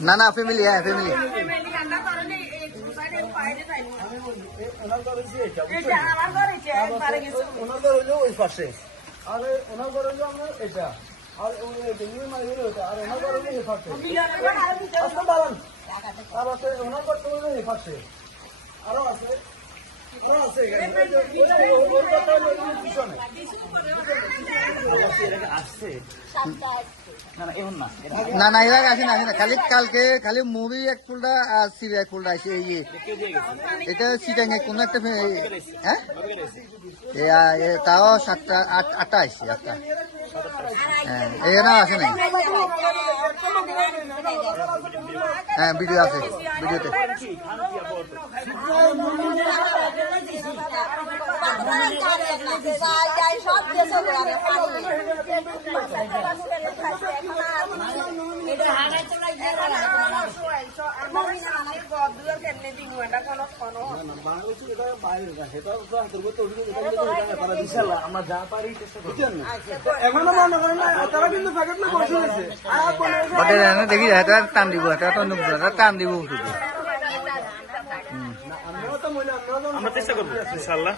না না ফ্যামিলি হ্যাঁ ফ্যামিলি এটা ওনার ঘর হইল ওই পাশে আর ওনার ঘর আমার এটা ওনার আছে আরও আছে আরও আছে এখানে। ওই যে- ওই যে- ওই- ওই ঘরটা হইল এই পিছনে। না না এরা আসে না আসে না। খালি কালকে খালি মুভি এক ফুলটা আর সিরিয়া এক ফুলটা আছে এই এটা সিটাং কোন একটা হ্যাঁ? এ, তাও সাতটা আট আটটা আসছে আটটা। হ্যাঁ এরা আসে নাই। হ্যাঁ ভিডিও আছে ভিডিওতে সব দেশে বাংলাদেশে এটা বাইরে না, সেটা তো হাতের মধ্যে উঠে গেছে, এটা তো এটা করা দিছে। বুঝছেন না? এখনও মনে করেন না, তারা কিন্তু প্যাকেট না যে, টান দিব টান দিব আমরাও তো মহিলা, আমরাও তো- আমরা চেষ্টা করব ইনশাল্লাহ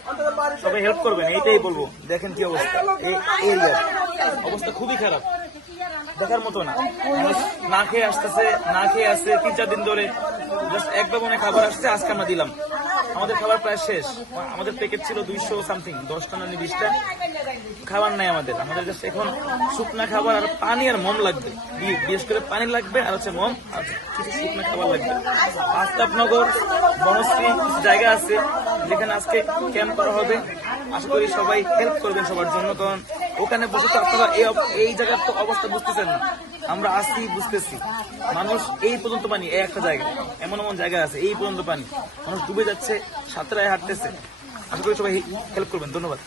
সবাই হেল্প করবেন এইটাই বলব। দেখেন কি অবস্থা। এই এরিয়ার অবস্থা খুবই খারাপ। দেখার মতো না। না খেয়ে আসতেছে না খেয়ে আসছে তিন চার দিন ধরে। জাস্ট এক বাবনে খাবার আসছে আজকে আমরা দিলাম। আমাদের খাবার প্রায় শেষ। আমাদের প্যাকেট ছিল দুইশো সামথিং দশটা না বিশটা। খাবার নাই আমাদের। আমাদের জাস্ট এখন শুকনা খাবার আর পানি আর মম লাগবে। বিশেষ করে পানি লাগবে আর হচ্ছে মম, আর কিছু শুকনা খাবার লাগবে। আস্তাবনগর বনশ্রী জায়গা আছে যেখানে আজকে ক্যাম্প করা হবে। আশা করি সবাই হেল্প করবেন সবার জন্য। কারণ ওখানে বসে তো আপনারা এই জায়গার তো অবস্থা বুঝতেছেন না। আমরা আসি বুঝতেছি। মানুষ এই পর্যন্ত পানি, এই একটা জায়গা। এমন এমন জায়গা আছে, এই পর্যন্ত পানি। মানুষ ডুবে যাচ্ছে, সাঁতরায় হাঁটতেছে। আশা করি সবাই হেল্প করবেন, ধন্যবাদ।